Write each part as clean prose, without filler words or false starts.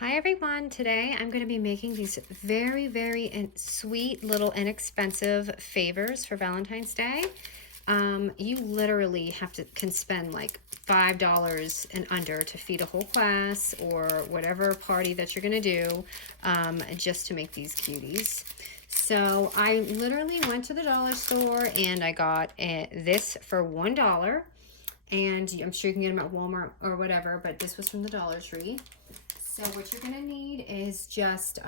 Hi everyone, today I'm going to be making these very sweet little inexpensive favors for Valentine's Day. You literally can spend like $5 and under to feed a whole class or whatever party that you're going to do just to make these cuties. So I literally went to the dollar store and I got this for $1. And I'm sure you can get them at Walmart or whatever, but this was from the Dollar Tree. So what you're gonna need is just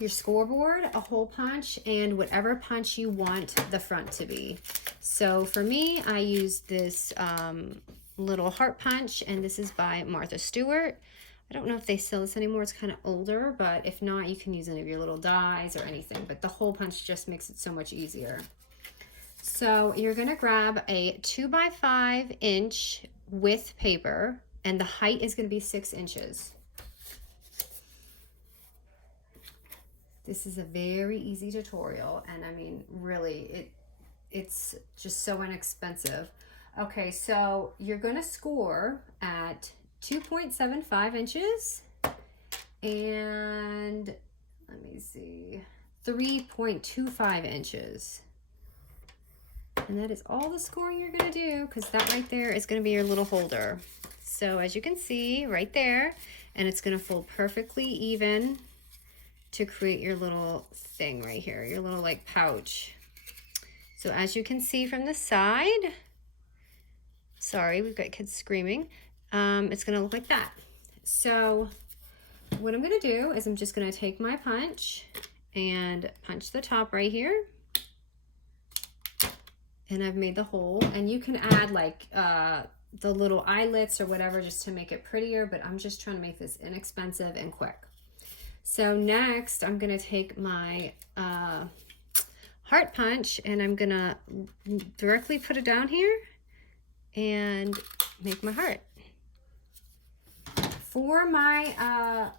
your scoreboard, a hole punch, and whatever punch you want the front to be. So for me, I used this little heart punch, and this is by Martha Stewart. I don't know if they sell this anymore, it's kind of older, but if not, you can use any of your little dies or anything, but the hole punch just makes it so much easier. So you're gonna grab a 2x5 inch width paper, and the height is going to be 6 inches. This is a very easy tutorial, and I mean, really, it's just so inexpensive. Okay, so you're going to score at 2.75 inches, and let me see, 3.25 inches. And that is all the scoring you're going to do, because that right there is going to be your little holder. So as you can see right there, and it's going to fold perfectly even to create your little thing right here, your little like pouch. So as you can see from the side, sorry, we've got kids screaming, it's going to look like that. So what I'm going to do is I'm just going to take my punch and punch the top right here. And I've made the hole, and you can add like the little eyelets or whatever just to make it prettier, but I'm just trying to make this inexpensive and quick. So next I'm gonna take my heart punch, and I'm gonna directly put it down here and make my heart. For my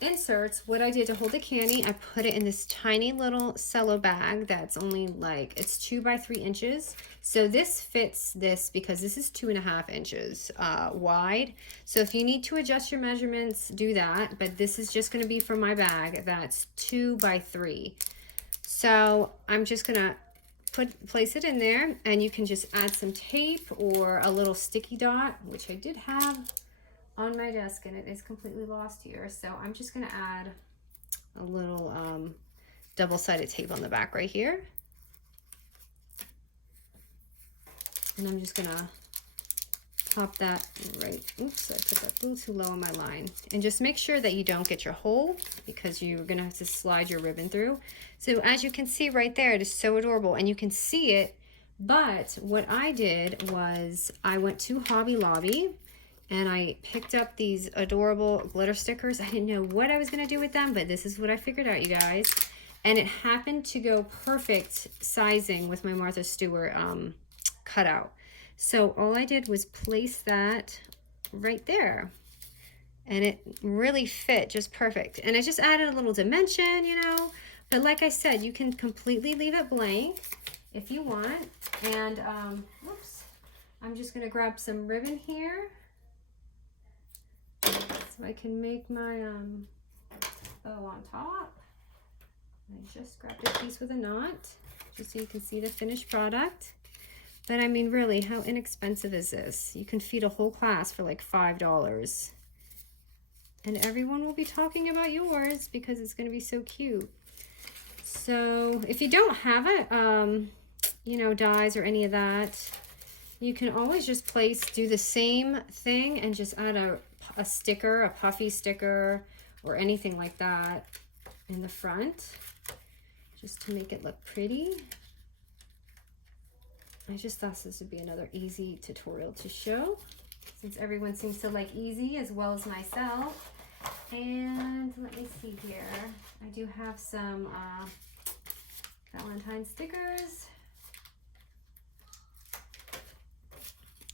inserts, what I did to hold the candy, I put it in this tiny little cello bag that's only like, it's 2 by 3 inches. So this fits this because this is 2.5 inches wide. So if you need to adjust your measurements, do that. But this is just going to be for my bag that's 2 by 3. So I'm just gonna place it in there, and you can just add some tape or a little sticky dot, which I did have on my desk, and it is completely lost here. So I'm just going to add a little double-sided tape on the back right here. And I'm just going to pop that right, oops, I put that a little too low on my line. And just make sure that you don't get your hole, because you're going to have to slide your ribbon through. So as you can see right there, it is so adorable, and you can see it. But what I did was I went to Hobby Lobby, and I picked up these adorable glitter stickers. I didn't know what I was going to do with them, but this is what I figured out, you guys. And it happened to go perfect sizing with my Martha Stewart cutout. So all I did was place that right there. And it really fit just perfect. And I just added a little dimension, you know. But like I said, you can completely leave it blank if you want. And, whoops, I'm just going to grab some ribbon here, so I can make my bow on top. I just grabbed a piece with a knot just so you can see the finished product. But I mean, really, how inexpensive is this? You can feed a whole class for like $5. And everyone will be talking about yours because it's going to be so cute. So if you don't have it, you know, dies or any of that, you can always just do the same thing and just add a sticker, a puffy sticker, or anything like that in the front, just to make it look pretty. I just thought this would be another easy tutorial to show, since everyone seems to like easy as well as myself. And let me see here. I do have some Valentine stickers.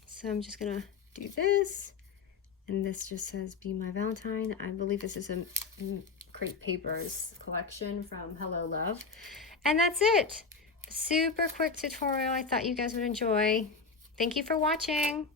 So I'm just gonna do this. And this just says, "Be My Valentine." I believe this is a Crate Papers collection from Hello Love. And that's it. Super quick tutorial I thought you guys would enjoy. Thank you for watching.